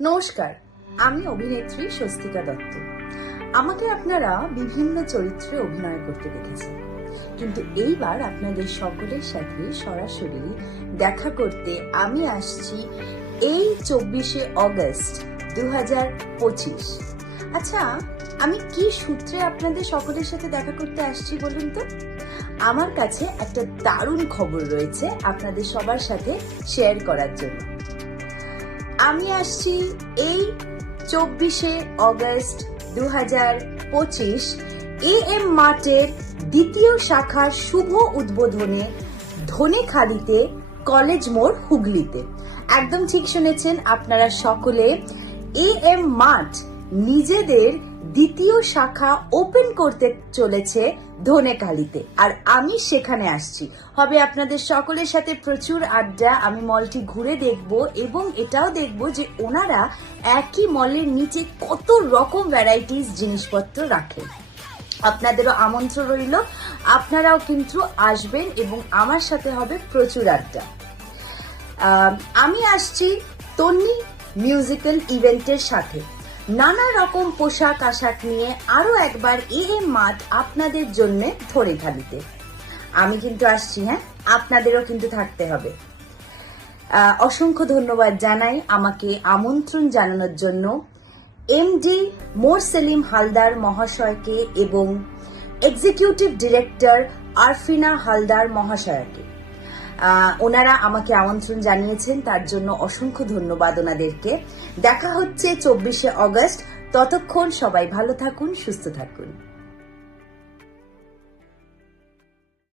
নমস্কার, আমি অভিনেত্রী স্বস্তিকা দত্ত। আমাকে আপনারা বিভিন্ন চরিত্রে অভিনয় করতে দেখেছেন, কিন্তু এইবার আপনাদের সকলের সাথে সরাসরি দেখা করতে আমি আসছি এই 24শে অগস্ট 2025। আচ্ছা, আমি কি সূত্রে আপনাদের সকলের সাথে দেখা করতে আসছি বলুন তো? আমার কাছে একটা দারুণ খবর রয়েছে আপনাদের সবার সাথে শেয়ার করার জন্য। আমি আসছি এই 24শে অগস্ট 2025 AM মার্টের দ্বিতীয় শাখার শুভ উদ্বোধনে ধনেখালিতে, কলেজ মোড়, হুগলিতে। একদম ঠিক শুনেছেন আপনারা সকলে। AM মার্ট নিজেদের দ্বিতীয় শাখা ওপেন করতে চলেছে ধনেখালিতে, আর আমি সেখানে আসছি। হবে আপনাদের সকলের সাথে প্রচুর আড্ডা। আমি মলটি ঘুরে দেখব এবং এটাও দেখব যে ওনারা একই মলের নিচে কত রকম ভ্যারাইটিস জিনিসপত্র রাখেন। আপনাদেরও আমন্ত্রণ রইল, আপনারাও কিন্তু আসবেন এবং আমার সাথে হবে প্রচুর আড্ডা। আমি আসছি তন্নি মিউজিক্যাল ইভেন্টের সাথে নানা রকম পোশাক আশাক নিয়ে আরো একবার AM মার্ট আপনাদের জন্য ধনেখালিতে। আমি কিন্তু আসছি, হ্যাঁ, আপনাদেরও কিন্তু থাকতে হবে। অসংখ্য ধন্যবাদ জানাই আমাকে আমন্ত্রণ জানানোর জন্য MD মোরসেলিম হালদার মহাশয়কে এবং এক্সিকিউটিভ ডিরেক্টর আরফিনা হালদার মহাশয়কে। ওনারা আমাকে আমন্ত্রণ জানিয়েছেন, তার জন্য অসংখ্য ধন্যবাদ ওনাদেরকে। দেখা হচ্ছে 24শে অগস্ট। ততক্ষণ সবাই ভালো থাকুন, সুস্থ থাকুন।